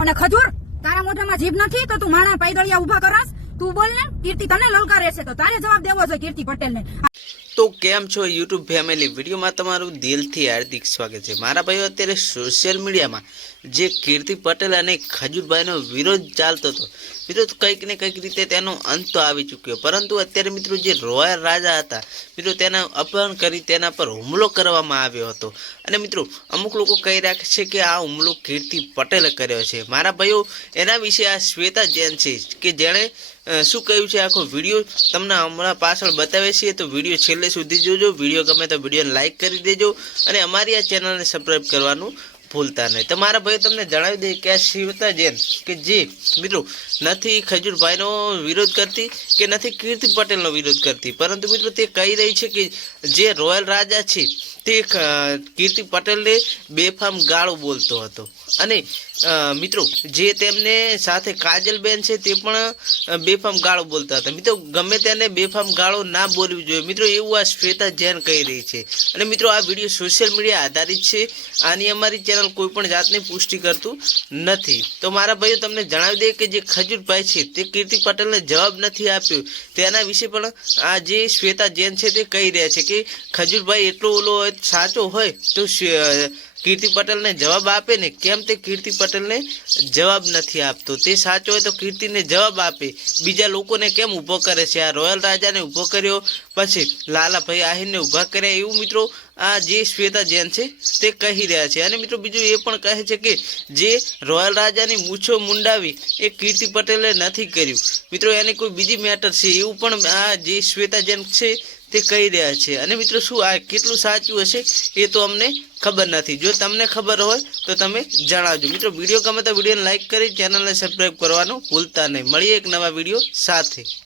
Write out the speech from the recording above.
અને ખજૂર, તારા મોઢામાં જીભ નથી, તો તું માણા પાયદળિયા ઊભા કરાસ તું બોલ ને, કીર્તિ તને લલકારે છે, તો તારે જવાબ દેવો જોઈએ કીર્તિ પટેલ ને તો કેમ છો યુટ્યુબ ફેમિલી? વિડીયોમાં તમારું દિલથી હાર્દિક સ્વાગત છે. મારા ભાઈઓ, અત્યારે સોશિયલ મીડિયામાં જે કીર્તિ પટેલ અને ખજૂરભાઈનો વિરોધ ચાલતો હતો. વિરોધ કંઈક ને કંઈક રીતે તેનો અંત આવી ચૂક્યો. પરંતુ અત્યારે મિત્રો, જે રોયલ રાજા હતા, મિત્રો, તેના અપહરણ કરી તેના પર હુમલો કરવામાં આવ્યો હતો. અને મિત્રો, અમુક લોકો કહી રાખે છે કે આ હુમલો કીર્તિ પટેલે કર્યો છે. મારા ભાઈઓ, એના વિશે આ શ્વેતા જૈન છે કે જેણે શું કહ્યું છે આખો વીડિયો? તમને હમણાં પાછળ બતાવે છે તો વીડિયો છેલ્લે સુધી જોજો. વીડિયો ગમે તો વિડીયોને લાઇક કરી દેજો અને અમારી આ ચેનલને સબસ્ક્રાઈબ કરવાનું ભૂલતા નહીં. તો મારા ભાઈ તમને જણાવી દઈએ કે આ શિવતા જૈન કે જે, મિત્રો, નથી ખજૂરભાઈનો વિરોધ કરતી કે નથી કીર્તિ પટેલનો વિરોધ કરતી. પરંતુ મિત્રો, તે કહી રહી છે કે જે રોયલ રાજા છે, તે કીર્તિ પટેલને બેફામ ગાળો બોલતો હતો. અને મિત્રો, જે તેમને સાથે કાજલબેન છે, તે પણ બેફામ ગાળો બોલતા હતા. મિત્રો, ગમે તેને બેફામ ગાળો ના બોલવી જોઈએ. મિત્રો, એવું આ શ્વેતા જૈન કહી રહી છે. અને મિત્રો, આ વીડિયો સોશિયલ મીડિયા આધારિત છે. આની અમારી ચેનલ કોઈ પણ જાતની પુષ્ટિ કરતું નથી. તો મારા ભાઈઓ, તમને જણાવી દે કે જે ખજૂરભાઈ છે, તે કીર્તિ પટેલને જવાબ નથી આપ્યો. તેના વિશે પણ આ જે શ્વેતા જૈન છે, તે કહી રહ્યા છે કે ખજૂરભાઈ એટલો ઓલો સાચો હોય, તો કીર્તિ પટેલને જવાબ આપે ને? કેમ તે કીર્તિ પટેલને જવાબ નથી આપતો? તે સાચો હોય તો કીર્તિને જવાબ આપે. બીજા લોકોને કેમ ઊભો કરે છે? આ રોયલ રાજાને ઊભો કર્યો પછી લાલાભાઈ આહિરને ઊભા કર્યા. એવું મિત્રો આ જે શ્વેતા જૈન છે, તે કહી રહ્યા છે. અને મિત્રો બીજું એ પણ કહે છે કે જે રોયલ રાજાની મૂછો મુંડાવી એ કીર્તિ પટેલે નથી કર્યું. મિત્રો, એની કોઈ બીજી મેટર છે, એવું પણ આ જે શ્વેતા જૈન છે, તે કહી રહ્યા છે. અને મિત્રો, શું આ કેટલું સાચું હશે, એ તો અમને ખબર નથી. જો તમને ખબર હોય, તો તમે જણાવજો. મિત્રો, વીડિયો ગમે તો વિડીયોને લાઇક કરી ચેનલને સબસ્ક્રાઈબ કરવાનું ભૂલતા નહીં. મળીએ એક નવા વીડિયો સાથે.